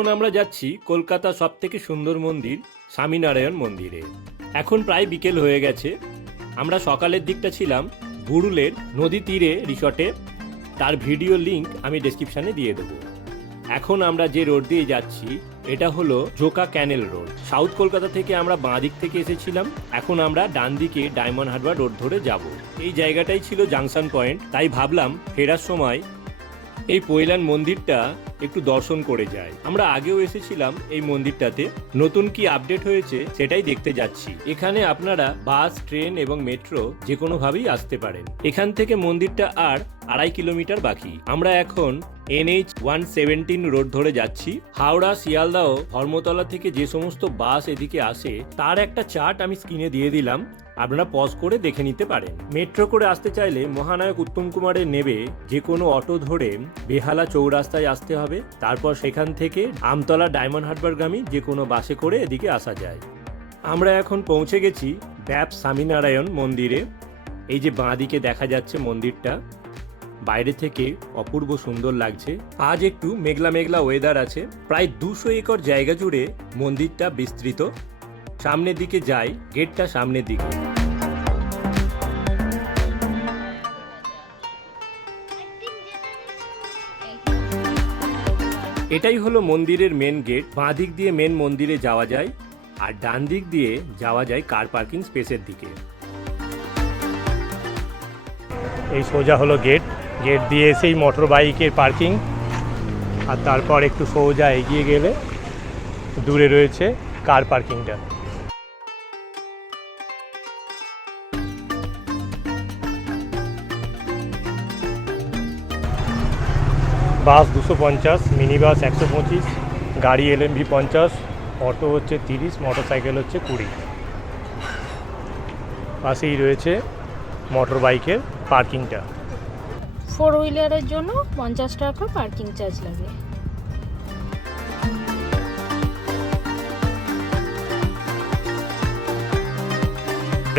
এখন আমরা যাচ্ছি কলকাতা সব থেকে সুন্দর মন্দির, স্বামীনারায়ণ মন্দিরে। এখন প্রায় বিকেল হয়ে গেছে। আমরা সকালের দিকটা ছিলাম বুড়ুলের নদী তীরে রিসর্টে। তার ভিডিও লিংক আমি ডেসক্রিপশানে দিয়ে দেবো। এখন আমরা যে রোড দিয়ে যাচ্ছি, এটা হলো Joka canal road. South Kolkata থেকে আমরা বাঁ দিক থেকে এসেছিলাম। এখন আমরা ডান দিকে ডায়মন্ড হারবার রোড ধরে যাব। এই জায়গাটাই ছিল জাংশন পয়েন্ট। তাই ভাবলাম, ফেরার সময় এই পৈলান মন্দিরটা একটু দর্শন করে যায়। আমরা আগেও এসেছিলাম এই মন্দিরটাতে। নতুন কি আপডেট হয়েছে সেটাই দেখতে যাচ্ছি। এখানে আপনারা বাস, ট্রেন এবং মেট্রো যে কোনো ভাবেই আসতে পারেন। এখান থেকে মন্দিরটা আর আড়াই কিলোমিটার বাকি। আমরা এখন এনএইচ ওয়ান সেভেন্টিন রোড ধরে যাচ্ছি। হাওড়া, শিয়ালদাহ, ধর্মতলা থেকে যে সমস্ত বাস এদিকে আসে, তার একটা চার্ট আমি স্ক্রিনে দিয়ে দিলাম। আপনারা পজ করে দেখে নিতে পারেন। মেট্রো করে আসতে চাইলে মহানায়ক উত্তম কুমারের নেবে যে কোনো অটো ধরে বেহালা চৌরাস্তায় আসতে হবে। তারপর সেখান থেকে আমতলা ডায়মন্ড হারবারগামী যে কোনো বাসে করে এদিকে আসা যায়। আমরা এখন পৌঁছে গেছি ব্যাপ স্বামীনারায়ণ মন্দিরে। এই যে বাঁ দিকে দেখা যাচ্ছে মন্দিরটা। বাইরে থেকে অপূর্ব সুন্দর লাগছে। আজ একটু মেঘলা মেঘলা ওয়েদার আছে। প্রায় দুশো একর জায়গা জুড়ে মন্দিরটা বিস্তৃত। সামনের দিকে যাই, গেটটা সামনের দিকে। এটাই হলো মন্দিরের মেন গেট বাঁ দিক দিয়ে মেন মন্দিরে যাওয়া যায়, আর ডান দিক দিয়ে যাওয়া যায় কার পার্কিং স্পেসের দিকে। এই সোজা হলো গেট গেট দিয়ে এসেই মোটর বাইকের পার্কিং আর তারপর একটু সোজা এগিয়ে গেলে দূরে রয়েছে কার পার্কিংটা বাস দুশো পঞ্চাশ মিনি বাস একশো পঁচিশ, গাড়ি এলএমভি পঞ্চাশ অটো হচ্ছে তিরিশ মোটর সাইকেল হচ্ছে কুড়ি। পাশেই রয়েছে মোটর বাইকের পার্কিংটা? ফোর হুইলারের জন্য পঞ্চাশ টাকা পার্কিং চার্জ লাগে।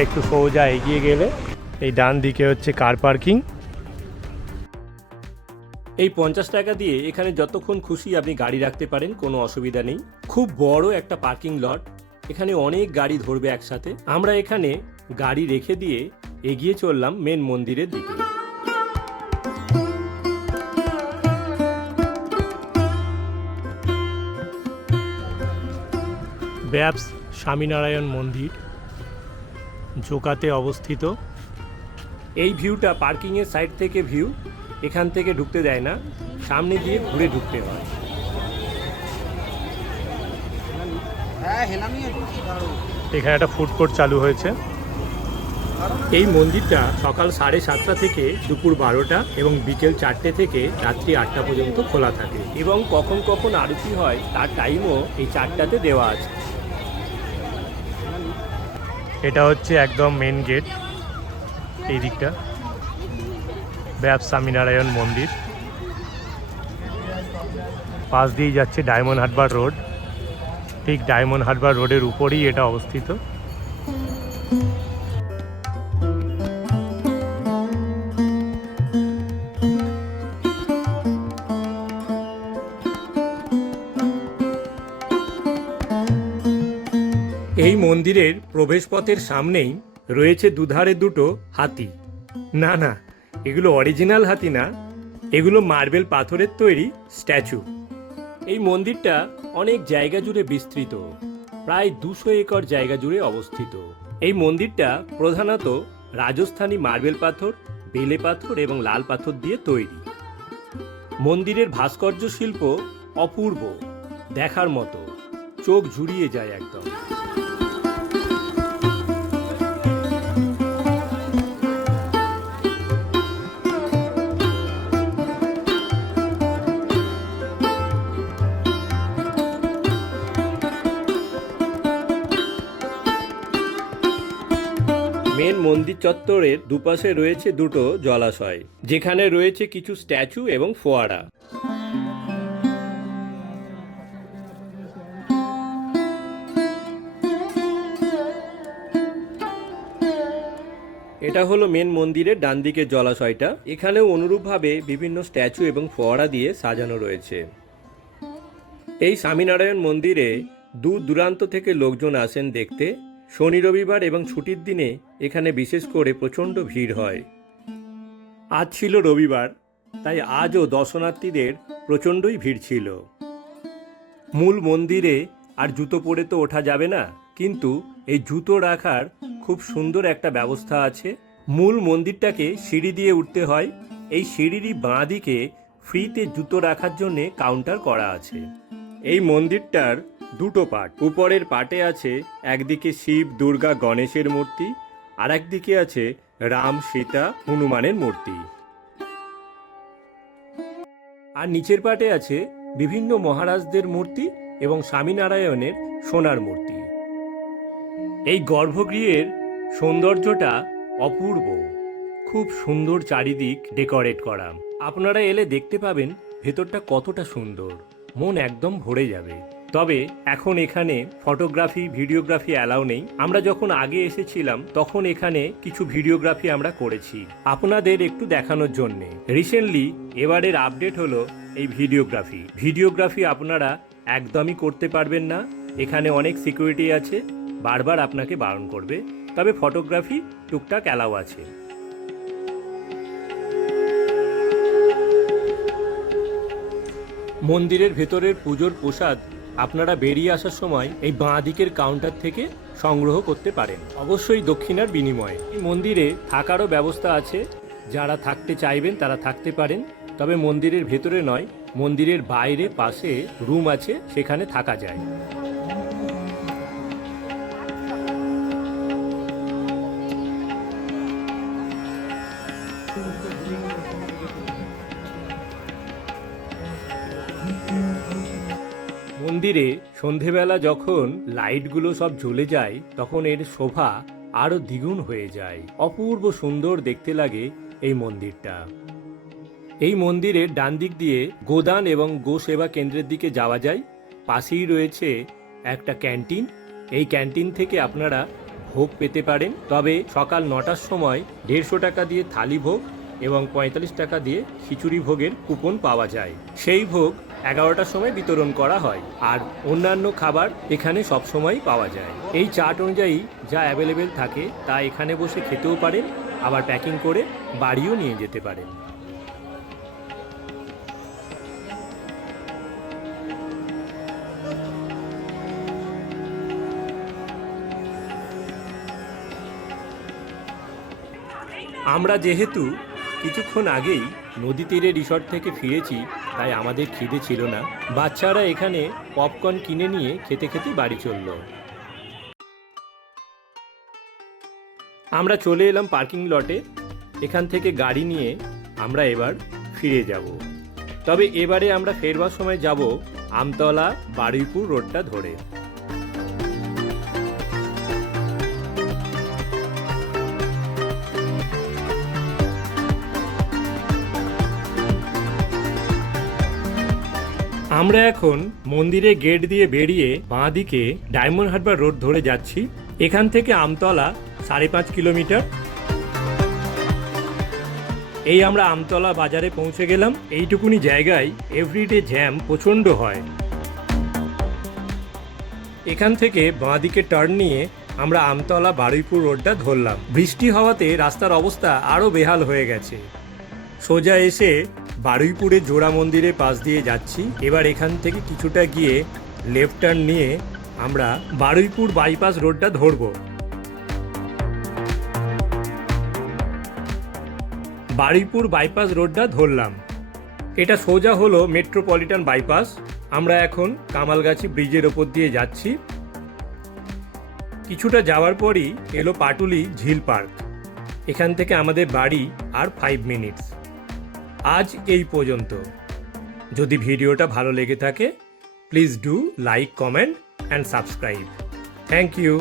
একটু সোজা এগিয়ে গেলে এই ডান দিকে হচ্ছে কার পার্কিং এই পঞ্চাশ টাকা দিয়ে এখানে যতক্ষণ খুশি আপনি গাড়ি রাখতে পারেন কোনো অসুবিধা নেই। খুব বড় একটা পার্কিং লট এখানে অনেক গাড়ি ধরবে একসাথে। আমরা এখানে গাড়ি রেখে দিয়ে এগিয়ে চললাম মেন মন্দিরের দিকে। ব্যাপস স্বামীনারায়ণ মন্দির জোকাতে অবস্থিত। এই ভিউটা পার্কিংয়ের সাইড থেকে ভিউ এখান থেকে ঢুকতে দেয় না সামনে দিয়ে ঘুরে ঢুকতে হয়। হ্যাঁ হেলামি একটু দাঁড়ো এখানে একটা ফুড কোর্ট চালু হয়েছে। এই মন্দিরটা সকাল সাড়ে সাতটা থেকে দুপুর বারোটা এবং বিকেল চারটে থেকে রাত্রি আটটা পর্যন্ত খোলা থাকে। এবং কখন কখন আরতি হয়, তার টাইমও এই চারটাতে দেওয়া আছে। এটা হচ্ছে একদম মেন গেট এই দিকটা। ব্যাপ স্বামীনারায়ণ মন্দির। পাশ দিয়ে যাচ্ছে ডায়মন্ড হারবার রোড। ঠিক ডায়মন্ড হারবার রোডের উপরেই এটা অবস্থিত। মন্দিরের প্রবেশপথের সামনেই রয়েছে দুধারে দুটো হাতি। না না, এগুলো অরিজিনাল হাতি না। এগুলো মার্বেল পাথরের তৈরি স্ট্যাচু। এই মন্দিরটা অনেক জায়গা জুড়ে বিস্তৃত, প্রায় দুশো একর জায়গা জুড়ে অবস্থিত। এই মন্দিরটা প্রধানত রাজস্থানী মার্বেল পাথর, বেলে পাথর এবং লাল পাথর দিয়ে তৈরি। মন্দিরের ভাস্কর্য শিল্প অপূর্ব, দেখার মতো, চোখ জুড়িয়ে যায় একদম। মেন মন্দির চত্বরের দুপাশে রয়েছে দুটো জলাশয়, যেখানে রয়েছে কিছু স্ট্যাচু এবং ফোয়ারা। এটা হলো মেন মন্দিরের ডান দিকের জলাশয়টা। এখানেও অনুরূপভাবে বিভিন্ন স্ট্যাচু এবং ফোয়ারা দিয়ে সাজানো রয়েছে। এই স্বামীনারায়ণ মন্দিরে দূর দূরান্ত থেকে লোকজন আসেন দেখতে। শনি রবিবার এবং ছুটির দিনে এখানে বিশেষ করে প্রচণ্ড ভিড় হয়। আজ ছিল রবিবার, তাই আজও দর্শনার্থীদের প্রচণ্ডই ভিড় ছিল। মূল মন্দিরে আর জুতো পরে তো ওঠা যাবে না, কিন্তু এই জুতো রাখার খুব সুন্দর একটা ব্যবস্থা আছে। মূল মন্দিরটাকে সিঁড়ি দিয়ে উঠতে হয়, এই সিঁড়িরই বাঁ দিকে ফ্রিতে জুতো রাখার জন্যে কাউন্টার করা আছে। এই মন্দিরটার দুটো পার্ট উপরের পাটে আছে একদিকে শিব, দুর্গা, গণেশের মূর্তি আর একদিকে আছে রাম, সীতা, হনুমানের মূর্তি। আর নিচের পাটে আছে বিভিন্ন মহারাজদের মূর্তি এবং স্বামীনারায়ণের সোনার মূর্তি। এই গর্ভগৃহের সৌন্দর্যটা অপূর্ব। খুব সুন্দর চারিদিক ডেকোরেট করা। আপনারা এলে দেখতে পাবেন ভেতরটা কতটা সুন্দর। মন একদম ভরে যাবে। তবে এখন এখানে ফটোগ্রাফি, ভিডিওগ্রাফি অ্যালাউ নেই। আমরা যখন আগে এসেছিলাম, তখন এখানে কিছু ভিডিওগ্রাফি আমরা করেছি। আপনাদের একটু দেখানোর জন্যে। রিসেন্টলি এবারের আপডেট হলো এই ভিডিওগ্রাফি। ভিডিওগ্রাফি আপনারা একদমই করতে পারবেন না। এখানে অনেক সিকিউরিটি আছে, বারবার আপনাকে বারণ করবে। তবে ফটোগ্রাফি টুকটাক অ্যালাউ আছে। মন্দিরের ভেতরের পুজোর প্রসাদ আপনারা বেরিয়ে আসার সময় এই বাঁ দিকের কাউন্টার থেকে সংগ্রহ করতে পারেন। অবশ্যই দক্ষিণার বিনিময়ে। এই মন্দিরে থাকারও ব্যবস্থা আছে। যারা থাকতে চাইবেন তারা থাকতে পারেন। তবে মন্দিরের ভেতরে নয়, মন্দিরের বাইরে পাশে রুম আছে, সেখানে থাকা যায়। মন্দিরে সন্ধেবেলা যখন লাইটগুলো সব জ্বলে যায়, তখন এর শোভা আরও দ্বিগুণ হয়ে যায়। অপূর্ব সুন্দর দেখতে লাগে এই মন্দিরটা। এই মন্দিরের ডান দিক দিয়ে গোদান এবং গো সেবা কেন্দ্রের দিকে যাওয়া যায়। পাশেই রয়েছে একটা ক্যান্টিন। এই ক্যান্টিন থেকে আপনারা ভোগ পেতে পারেন। তবে সকাল নটার সময় দেড়শো টাকা দিয়ে থালি ভোগ এবং পঁয়তাল্লিশ টাকা দিয়ে খিচুড়ি ভোগের কুপন পাওয়া যায়। সেই ভোগ এগারোটার সময় বিতরণ করা হয় আর অন্যান্য খাবার এখানে সব সবসময় পাওয়া যায়। এই চার্ট অনুযায়ী যা অ্যাভেলেবেল থাকে তা এখানে বসে খেতেও পারেন, আবার প্যাকিং করে বাড়িও নিয়ে যেতে পারেন। আমরা যেহেতু কিছুক্ষণ আগেই নদী তীরে রিসর্ট থেকে ফিরেছি তাই আমাদের খিদে ছিল না। বাচ্চারা এখানে পপকর্ন কিনে নিয়ে খেতে খেতে বাড়ি চলল। আমরা চলে এলাম পার্কিং লটে এখান থেকে গাড়ি নিয়ে আমরা এবার ফিরে যাব। তবে এবারে আমরা ফেরবার সময় যাব আমতলা বারুইপুর রোডটা ধরে। আমরা এখন মন্দিরের গেট দিয়ে বেরিয়ে বাঁ দিকে ডায়মন্ড হারবার রোড ধরে যাচ্ছি। এখান থেকে আমতলা সাড়ে পাঁচ কিলোমিটার। এই আমরা আমতলা বাজারে পৌঁছে গেলাম। এইটুকুনি জায়গায় এভরিডে জ্যাম প্রচণ্ড হয়। এখান থেকে বাঁ দিকে টার্ন নিয়ে আমরা আমতলা বারুইপুর রোডটা ধরলাম। বৃষ্টি হওয়াতে রাস্তার অবস্থা আরও বেহাল হয়ে গেছে। সোজা এসে বারুইপুরে জোড়া মন্দিরের পাশ দিয়ে যাচ্ছি। এবার এখান থেকে কিছুটা গিয়ে লেফট টার্ন নিয়ে আমরা বারুইপুর বাইপাস রোডটা ধরবো। বারুইপুর বাইপাস রোডটা ধরলাম। এটা সোজা হলো মেট্রোপলিটন বাইপাস আমরা এখন কামালগাছি ব্রিজের ওপর দিয়ে যাচ্ছি। কিছুটা যাওয়ার পরই এলো পাটুলি ঝিল পার্ক। এখান থেকে আমাদের বাড়ি আর ফাইভ মিনিটস আজ এই পর্যন্ত। যদি ভিডিওটা ভালো লেগে থাকে please do like comment and subscribe thank you